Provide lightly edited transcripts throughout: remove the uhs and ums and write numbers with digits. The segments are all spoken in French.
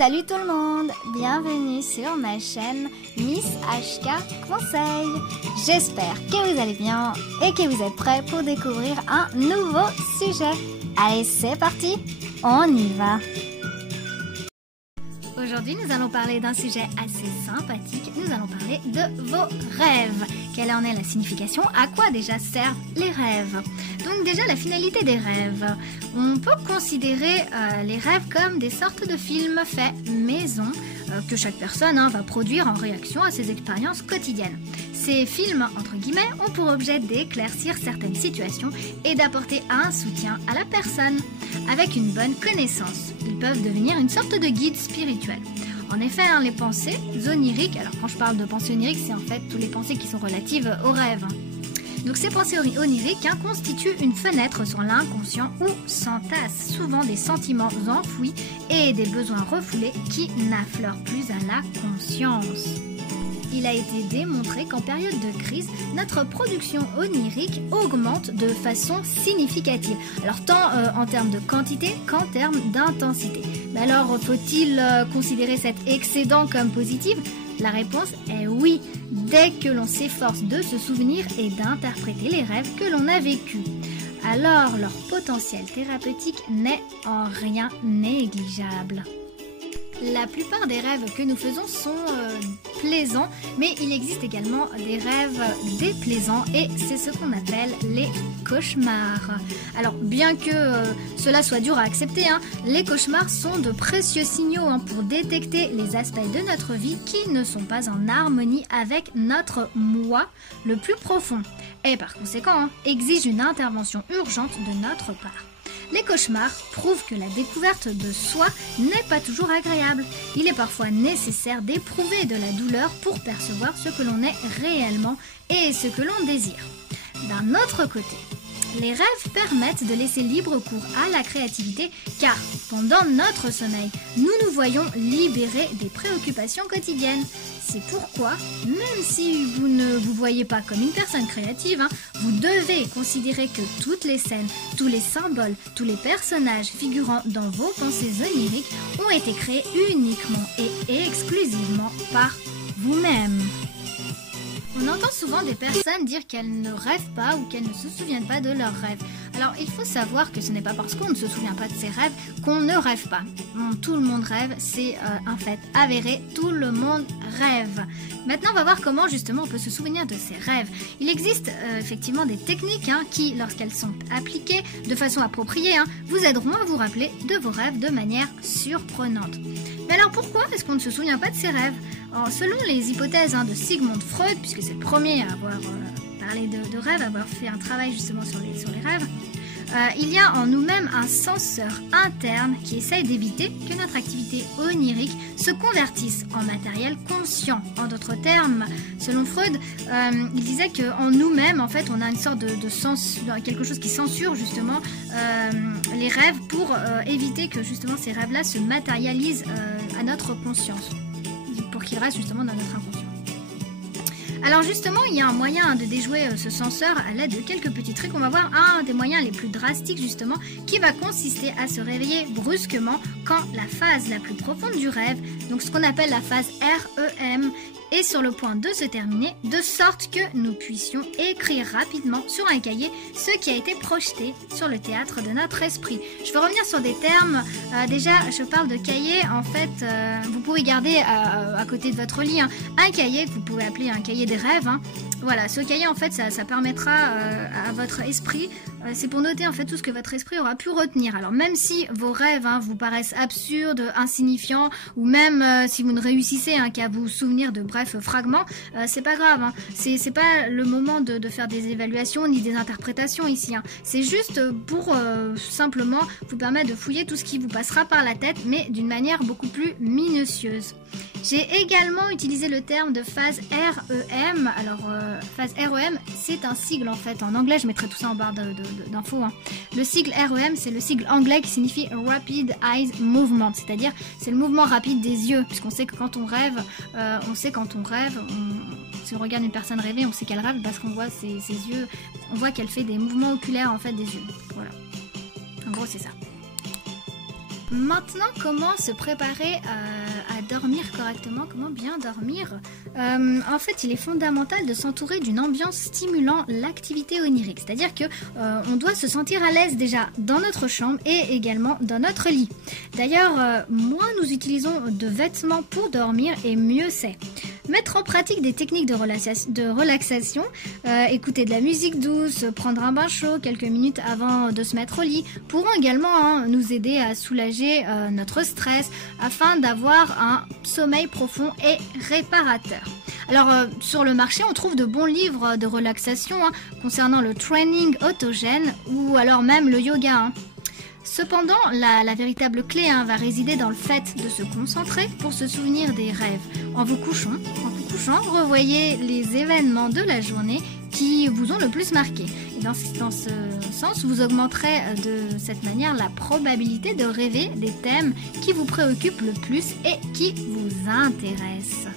Salut tout le monde, bienvenue sur ma chaîne Miss HK Conseil. J'espère que vous allez bien et que vous êtes prêts pour découvrir un nouveau sujet. Allez, c'est parti, on y va. Aujourd'hui, nous allons parler d'un sujet assez sympathique. Nous allons parler de vos rêves. Quelle en est la signification? À quoi déjà servent les rêves? Donc déjà, la finalité des rêves. On peut considérer les rêves comme des sortes de films faits maison que chaque personne va produire en réaction à ses expériences quotidiennes. Ces films, entre guillemets, ont pour objet d'éclaircir certaines situations et d'apporter un soutien à la personne. Avec une bonne connaissance, ils peuvent devenir une sorte de guide spirituel. En effet, les pensées oniriques, alors quand je parle de pensées oniriques, c'est en fait toutes les pensées qui sont relatives aux rêves. Donc ces pensées oniriques constituent une fenêtre sur l'inconscient où s'entassent souvent des sentiments enfouis et des besoins refoulés qui n'affleurent plus à la conscience. Il a été démontré qu'en période de crise, notre production onirique augmente de façon significative. Alors tant en termes de quantité qu'en termes d'intensité. Mais alors faut-il considérer cet excédent comme positif? La réponse est oui, dès que l'on s'efforce de se souvenir et d'interpréter les rêves que l'on a vécus. Alors leur potentiel thérapeutique n'est en rien négligeable. La plupart des rêves que nous faisons sont plaisants, mais il existe également des rêves déplaisants et c'est ce qu'on appelle les cauchemars. Alors bien que cela soit dur à accepter, les cauchemars sont de précieux signaux pour détecter les aspects de notre vie qui ne sont pas en harmonie avec notre moi le plus profond et par conséquent exigent une intervention urgente de notre part. Les cauchemars prouvent que la découverte de soi n'est pas toujours agréable. Il est parfois nécessaire d'éprouver de la douleur pour percevoir ce que l'on est réellement et ce que l'on désire. D'un autre côté, les rêves permettent de laisser libre cours à la créativité car pendant notre sommeil, nous nous voyons libérés des préoccupations quotidiennes. C'est pourquoi, même si vous ne vous voyez pas comme une personne créative, vous devez considérer que toutes les scènes, tous les symboles, tous les personnages figurant dans vos pensées oniriques ont été créés uniquement et exclusivement par vous-même. On entend souvent des personnes dire qu'elles ne rêvent pas ou qu'elles ne se souviennent pas de leurs rêves. Alors il faut savoir que ce n'est pas parce qu'on ne se souvient pas de ses rêves qu'on ne rêve pas. Tout le monde rêve, c'est un fait avéré, tout le monde rêve. Maintenant on va voir comment justement on peut se souvenir de ses rêves. Il existe effectivement des techniques qui, lorsqu'elles sont appliquées de façon appropriée, vous aideront à vous rappeler de vos rêves de manière surprenante. Mais alors pourquoi est-ce qu'on ne se souvient pas de ses rêves? Alors, selon les hypothèses de Sigmund Freud, puisque c'est le premier à avoir parlé de rêves, à avoir fait un travail justement sur les rêves, il y a en nous-mêmes un censeur interne qui essaye d'éviter que notre activité onirique se convertisse en matériel conscient. En d'autres termes, selon Freud, il disait qu'en nous-mêmes, en fait, on a une sorte de sens, quelque chose qui censure justement les rêves pour éviter que justement ces rêves-là se matérialisent à notre conscience, pour qu'ils restent justement dans notre inconscient. Alors justement, il y a un moyen de déjouer ce censeur à l'aide de quelques petits trucs. On va voir un des moyens les plus drastiques justement qui va consister à se réveiller brusquement quand la phase la plus profonde du rêve, donc ce qu'on appelle la phase REM, est sur le point de se terminer, de sorte que nous puissions écrire rapidement sur un cahier ce qui a été projeté sur le théâtre de notre esprit. Je vais revenir sur des termes. Déjà, je parle de cahier. En fait, vous pouvez garder à côté de votre lit un cahier que vous pouvez appeler un cahier des rêves. Voilà, ce cahier en fait ça permettra à votre esprit, c'est pour noter en fait tout ce que votre esprit aura pu retenir. Alors même si vos rêves vous paraissent absurdes, insignifiants, ou même si vous ne réussissez qu'à vous souvenir de brefs fragments, c'est pas grave, c'est pas le moment de faire des évaluations ni des interprétations ici. C'est juste pour simplement vous permettre de fouiller tout ce qui vous passera par la tête, mais d'une manière beaucoup plus minutieuse. J'ai également utilisé le terme de phase REM. Alors, phase REM, c'est un sigle en fait. En anglais, je mettrai tout ça en barre d'infos. Le sigle REM, c'est le sigle anglais qui signifie Rapid Eye Movement, c'est-à-dire c'est le mouvement rapide des yeux, puisqu'on sait que quand on rêve, si on regarde une personne rêver, on sait qu'elle rêve parce qu'on voit ses yeux, on voit qu'elle fait des mouvements oculaires en fait des yeux. Voilà. En gros, c'est ça. Maintenant, comment se préparer à dormir correctement, comment bien dormir? En fait, il est fondamental de s'entourer d'une ambiance stimulant l'activité onirique. C'est-à-dire que on doit se sentir à l'aise déjà dans notre chambre et également dans notre lit. D'ailleurs, moins nous utilisons de vêtements pour dormir et mieux c'est. Mettre en pratique des techniques de relaxation, écouter de la musique douce, prendre un bain chaud quelques minutes avant de se mettre au lit pourront également nous aider à soulager notre stress afin d'avoir un sommeil profond et réparateur. Alors sur le marché on trouve de bons livres de relaxation concernant le training autogène ou alors même le yoga. Cependant, la véritable clé va résider dans le fait de se concentrer pour se souvenir des rêves. En vous couchant, revoyez les événements de la journée qui vous ont le plus marqué. Et dans ce sens, vous augmenterez de cette manière la probabilité de rêver des thèmes qui vous préoccupent le plus et qui vous intéressent.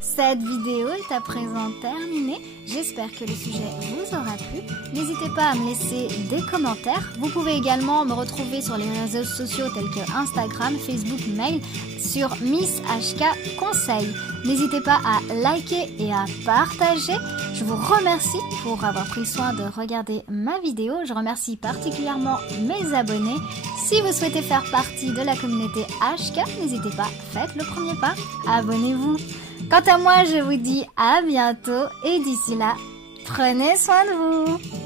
Cette vidéo est à présent terminée. J'espère que le sujet vous aura plu. N'hésitez pas à me laisser des commentaires. Vous pouvez également me retrouver sur les réseaux sociaux tels que Instagram, Facebook, mail sur Miss HK Conseil. N'hésitez pas à liker et à partager. Je vous remercie pour avoir pris soin de regarder ma vidéo. Je remercie particulièrement mes abonnés. Si vous souhaitez faire partie de la communauté HK, n'hésitez pas, faites le premier pas, abonnez-vous. Quant à moi, je vous dis à bientôt et d'ici là, prenez soin de vous.